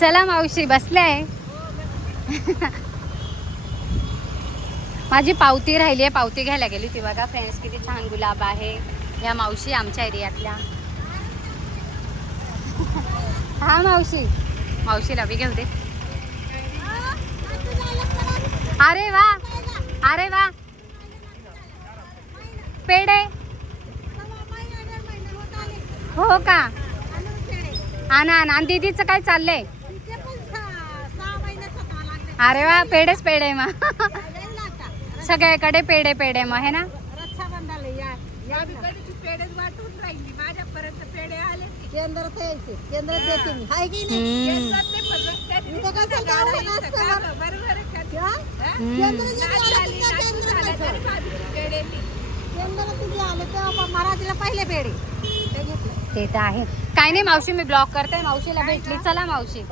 चला मावशी बसले. माझी पावती राहिली आहे, पावती घ्यायला गेली ती. बघा फ्रेंड्स किती छान गुलाब आहे. ह्या मावशी आमच्या एरियातल्या. हा मावशी, मावशीला बी घेऊ दे. अरे वा, अरे वा, पेढे. हो का? आणा आणा. आणि दीदीचं काय चाललंय? अरे वा, पेढेच पेढे मग. सगळ्याकडे पेढे पेढे मग है ना. केंद्रात यायचे, केंद्रात देते मी. हाय की नाही? इथं कसं गाव नसतं बरं. केंद्रात तुझे आले तेव्हा मराठीला पहिले पेढे ते घेतले. ते तर आहे. काय नाही मावशी, मी ब्लॉक करते. मावशीला भेटली. चला मावशी.